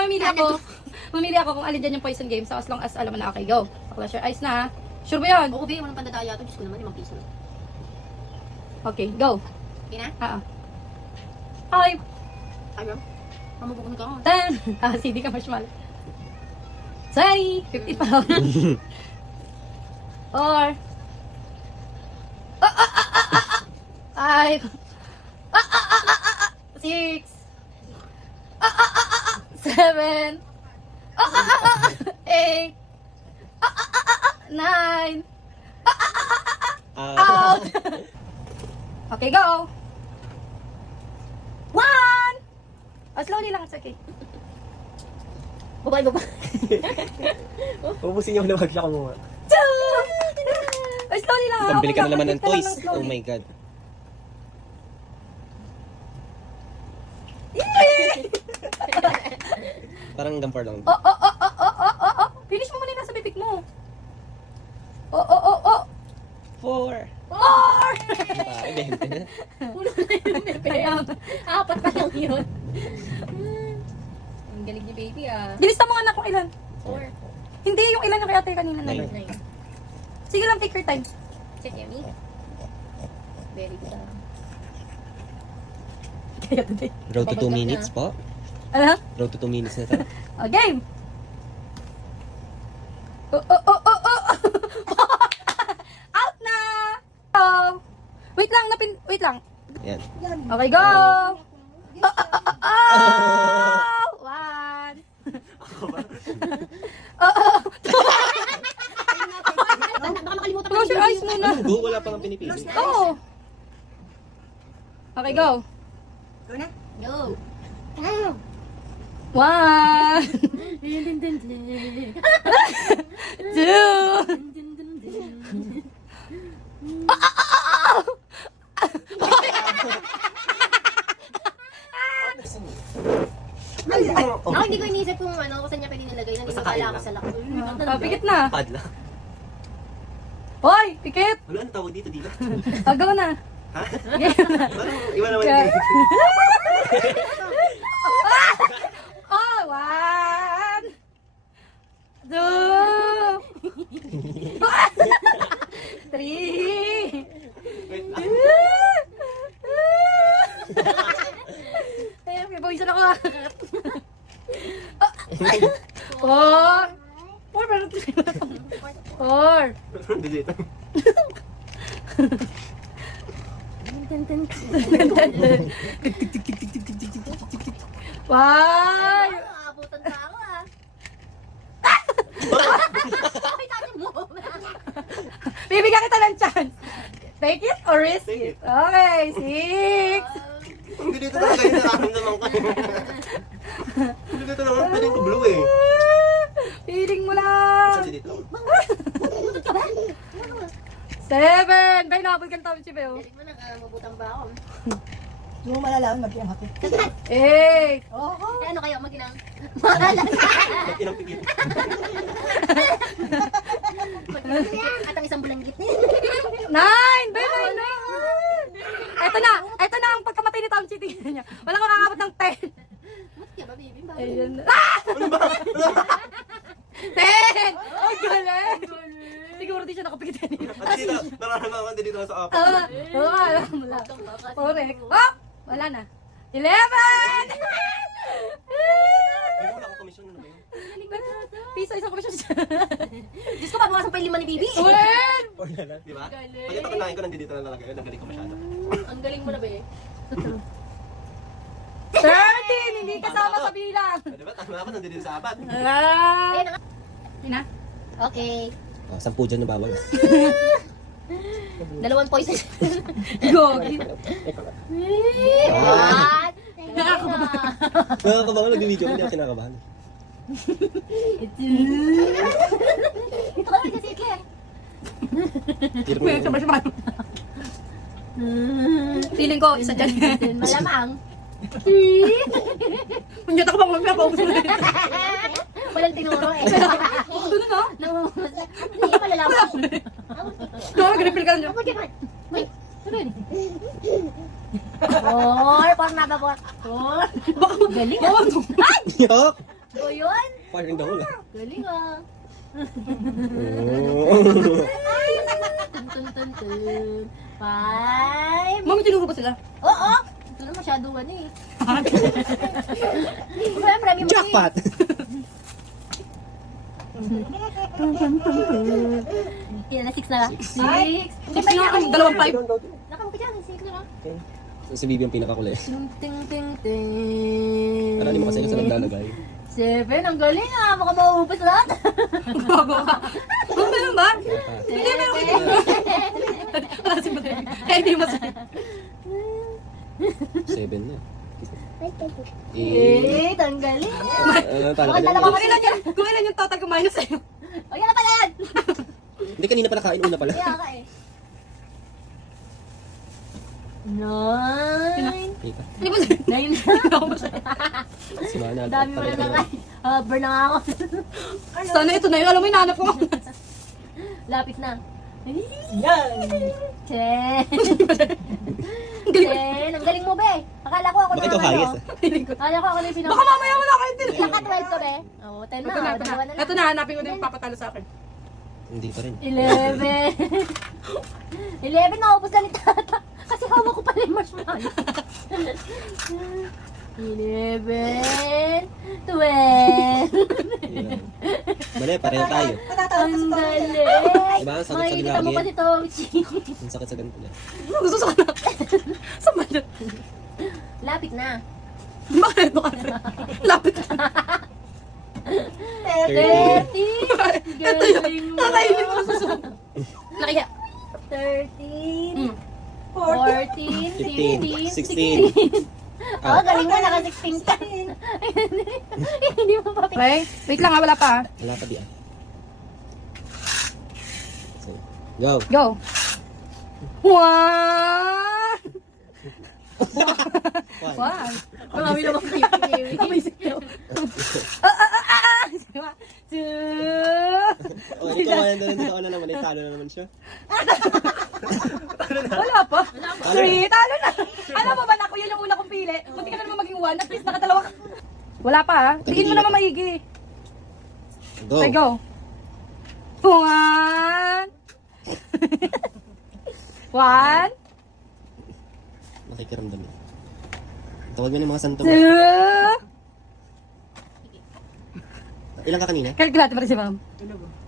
mamimili ako. Mamili ako kung alin dyan yung poison game. So, as long as alam mo na, okay, go. Close your eyes na, ha? Sure ba yun? Oo, be, walang pandadaya to. Diyos ko naman, 5 piso. Okay, go. Okay na? Oo. 5, Ay, ma'am. Mamabukon ka ako. 10. CD ka, marshmallow. 20. 50 pa lang. 4. 5. 6. 7. 8. 9. Out. Okay, go. 1. Oh, slowly lang, it's okay. Baba. Ubusin yung nawag siya kumuha. 2. Oh, slowly lang. Pambili ka na Okay, naman ng click ka lang toys. slowly. Oh my God. Parang gampar lang. Oh. Finish mo muna yung nasa bibig mo. Oh. 4. 4. Ay, 20 na. Puno na yung bebe. Apat pa lang yun. Ang galing ni baby, ah. Bilista mo anak kung ilan. 4. Hindi, yung ilan yung kay ate kanina na. 9. 9. Sige lang, take your time. Check yummy. Very good. Kaya today. Road to 2 minutes po. Ano? Road to 2 minutes na to. Oh, game. Oh. Out na. Oh. Wait lang. Yan. Okay, go. Oh. 1. Baka makalimutan ko. Close your eyes muna. Go, wala pang pinipili. Oh. Okay, go. Go. 1. 2. Ako hindi ko iniisip kung ano, kung saan niya pwede nilagay. Nandito Basta pala kain ako lang. sa laki. Pikit na. Padla. Hoy, pikit. Ano ang tawag dito? Agaw na. Ha? Game na. Parang iba naman Okay. dito. Oh, 1. 2. 3. Wait lang. Ay, may bawisan ako. 4. 4, pero 4. Hindi dito. Five. Aabutan pa ako, ah. Ay, sabi mo. Bibigyan kita ng chance. Take it or risk Take it. Okay, 6. Hindi dito talaga yung nararamdaman ko. Hindi dito naman pwedeng ko blue eh. Feeling mo lang. Saan si dito? 7. Bay, nakabot ka ng tawin si Beo. Galing mo na, mabutan pa ako. Hindi mo malalaman mag-iang hapit. 8. Oo. Eh, ano kayo, maginang? Inang pigil. At ang isang bulanggit. 9. Bay, 9. Ito na ang pagkamatay ni Tom Chi. Tingnan niya. Walang makakabot ng 10. Ba't kaya ba, baby? Bakit? Ayun. Ah! 10! Ay, galing! Siguro di siya nakapikit kanina. At dito, nararamdaman din dito sa apat. Alam mo lang. Correct. Oh! Wala na. 11! Hindi mo wala akong komisyon na ba yun? Piso, isang komisyon siya. Diyos ko, pabawasan pa yung 5 ni baby. 12! Or na lang, di ba? Galing. Pag ipatunayan ko, nandito na talaga yun. Nagaling ko masyado. Ang galing mo na ba eh? 13! Hindi kasama sa bilang. Di ba? Tama ako, nandito sa apat. Ah! Ayun na nga. Yun na. Okay. 10 dyan na bawal. 2 poison. Gogi. What? Nakakabahan, nag-video ko, hindi ako kinakabahan. Dito ka rin kasi, Claire. Hirap Kuya, mo sabay sabay. Feeling ko, isa dyan. Malamang. Kunyat ako bang magpapaubos mo na. Walang tinuro eh. Ito na no? Hindi ko malalaman. No, gripil ka na dyan. Wait. Or, por mababot. Or. Galing ah. Yok! O yun? Fire in the hole. Galing ah. Tun tun tun tun. 5. Mami, tinuro ba sila? Oo. Ito na masyado ano eh. Marami mo Jackpot! Ilan na? 6 na? 6. Six nga ang dalawang five. Nakamukha dyan. 6 na lang. Si Bibi ang pinakakuli. Ting ting ting ting. Ano mo kasi sa naglalagay? 7. Ang galing ah. Baka mauubos lahat. Bago ka. Oh, meron ba? Hindi, meron ka. Wala si Matay. Kaya hindi masaya. 7 na. 8. Ang galing. Talo ka Baka dyan. dalawa Kung ilan yung total ko minus sa'yo. O yan na pala yan. Hindi, kanina pa nakain. Una pala. Kaya ka eh. 9. Kita. Hindi ba sa'yo? 9 Hindi ako masaya. Si Mana. Dami mo na lang. Burn na nga ako. Sana ito na yun. Alam mo, hinahanap ko. Lapit na. Yan! 10. Ang galing. 10. Ang galing mo, be. Akala ko ako Baka ikaw na ano. highest. Feeling ko. Akala ko ako na yung pinaka. Baka mamaya wala kayo din. Ilang ka 12 ko, be? Oo, 10 na. Ito na, ito Dalawa na. lang. Ito na, hanapin ko na yung papatalo sa akin. Hindi pa rin. 11. 11, maubos na ni Tata. Kasi hawak ko pala yung marshmallow. 11. 12. Mali, pareho tayo. Matatawag ka Ang sa galing. Diba? Ang sakit sa Makikita mo gilagid. pa si Tochi. Ang sakit sa ganito na. Gusto sa kanak. Saan ba dyan? Lapit na. Bakit ito kasi? Lapit ka. 30. Ito yun. Galing mo. Nakainin mo sa susunod. Nakiya. 13. 15, 14, 15, 16. 16. Oh, galing mo, naka-16 ka. Hindi mo pa Okay, wait lang ha, wala pa ha. Wala pa di ah. So, go. Go. One. One. Marami naman kayo. Amazing daw. Two. Oh, ikaw na naman. Talo na naman siya. Wala pa. Three. Talo na. Alam mo ba na, kuya yung una kong pili. Munti ka na naman maging one. At least nakadalawa ka. Wala pa ha. Tingin mo naman maigi. Go. Okay, go. One. One. Nakikiramdam eh. Tawag mo na yung mga santo. Two. Ilan ka kanina? Calculate pa rin si ma'am.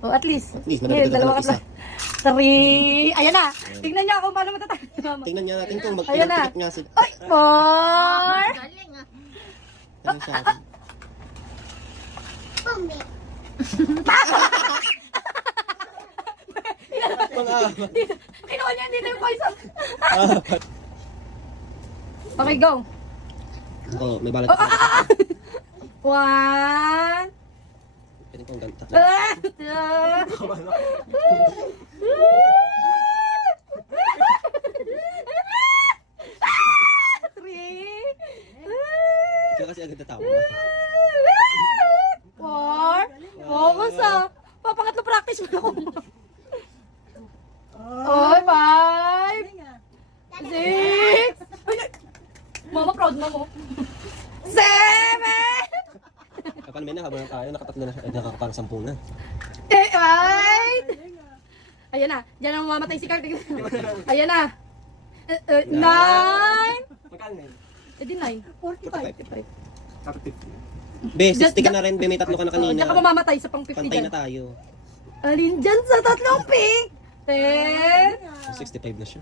Oh, at least. At least, Ngayon, malapit na dalawa lang ka isa. pa. Three. Ayan na. Tingnan niyo ako paano matatalo si mama. Tingnan niya natin kung Ayan na. magpinagpikit nga sila. Ay, four. Galing ah. Ano sa akin? Pang-apat. Kinuha niya dito yung poison. Apat. Okay, go. Ako, may balat. One. Pwede kong ganta. Two. Three. Ikaw kasi agad natawa. Four. Focus ah. Papangatlo practice mo ako. Oy, five. Six. Mama, proud mo mo. Seven. Kapag may habang tayo, nakatatlo na siya. Eh, nakakapang 10 na. Eight. Ayan na. Diyan na mamamatay si Carl. Ayan na. Nine. Magkano na yun? Eh di nine. 45. Be, 60 ka na rin. Be, may tatlo ka na kanina. Diyan ka mamamatay sa pang 50 Pantay dyan. na tayo. Alin dyan sa tatlong pink? 10. 65 na siya.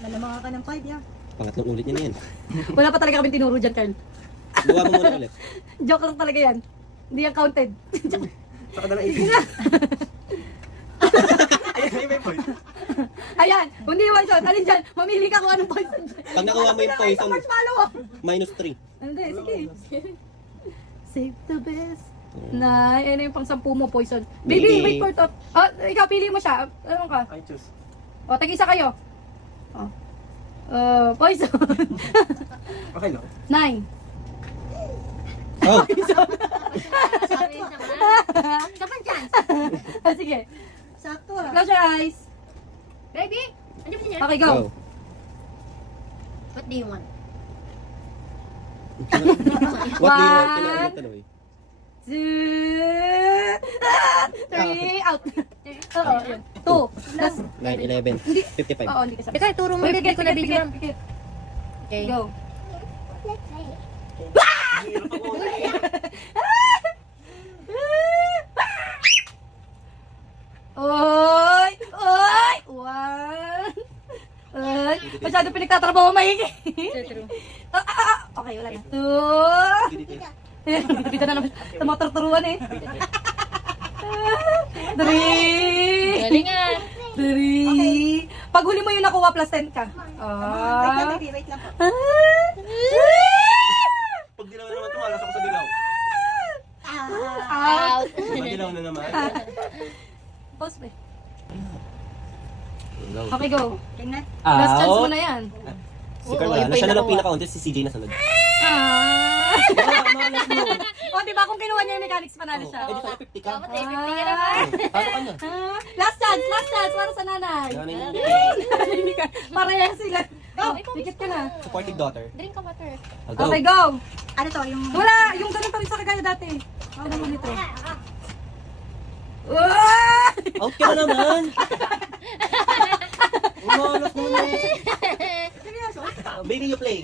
Malamang ka ng 5 yan. Pangatlong ulit niya na yan. Wala pa talaga kami tinuro dyan, Carl. Gawa mo muna ulit. Joke lang talaga yan. Hindi yan counted. Saka na lang 18. Ayun, may point. Ayan, hindi mo shot. Alin dyan? Mamili ka kung anong poison dyan. Pag nakuha mo yung Isang poison, marshmallow ah. minus 3. Hindi, sige. Save the best. Na, ano yung pang 10 mo poison. Baby, Baby. wait for top. Ah, ikaw, pili mo siya. Ano ka? I choose. O, tag-isa kayo. O. Poison. Okay lang. 9. Oh! Sabi naman. Kapan chance? Sige. Sakto ah. Close your eyes. Baby, ano ba niya? Okay, go. Go. What do you want? What do you want? One. Kailangan tuloy. 3, out. Oo, yun. 2. Last. 9, 11, 55. Oo, hindi ka sabi. Ito, ituro mo. Bigay ko na video. Okay. Go. Hirap ako. Oy! Oy! 1. Oy! Masyado pinagtatrabaho maigi. Okay, wala na. 2. Dito na naman. Tumaturturuan eh. 3. Galing nga. 3. Pag huli mo yung nakuha, plus 10 ka. Wait lang, baby. Wait lang po. Pag dilaw na naman, tumalas ako sa dilaw. Out. Pag dilaw na naman. Pause ba? Okay, go. Tingnan. Last chance mo na yan. Si Carl wala na. Siya na lang pinaka-unti, si CJ na sunod. O, di ba kung kinuha niya yung mechanics, panalo siya. Eh, di sana 50 ka. Dapat eh, 50 ka naman. Paano ka na? Last chance para sa nanay. Kaya na yung Hindi ka, pareha sila. Oh, dikit ka na. supportive daughter. Drink ka water. I'll go. Okay, go. Ano to? Yung... Wala, yung ganun pa rin sa kagaya dati. Ako naman ito. Out ka na naman! Umalas naman eh. Seryoso? Baby, you play.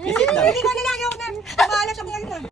You sit down. Hindi ko nilalagaw na. Pamahalas ako ngayon.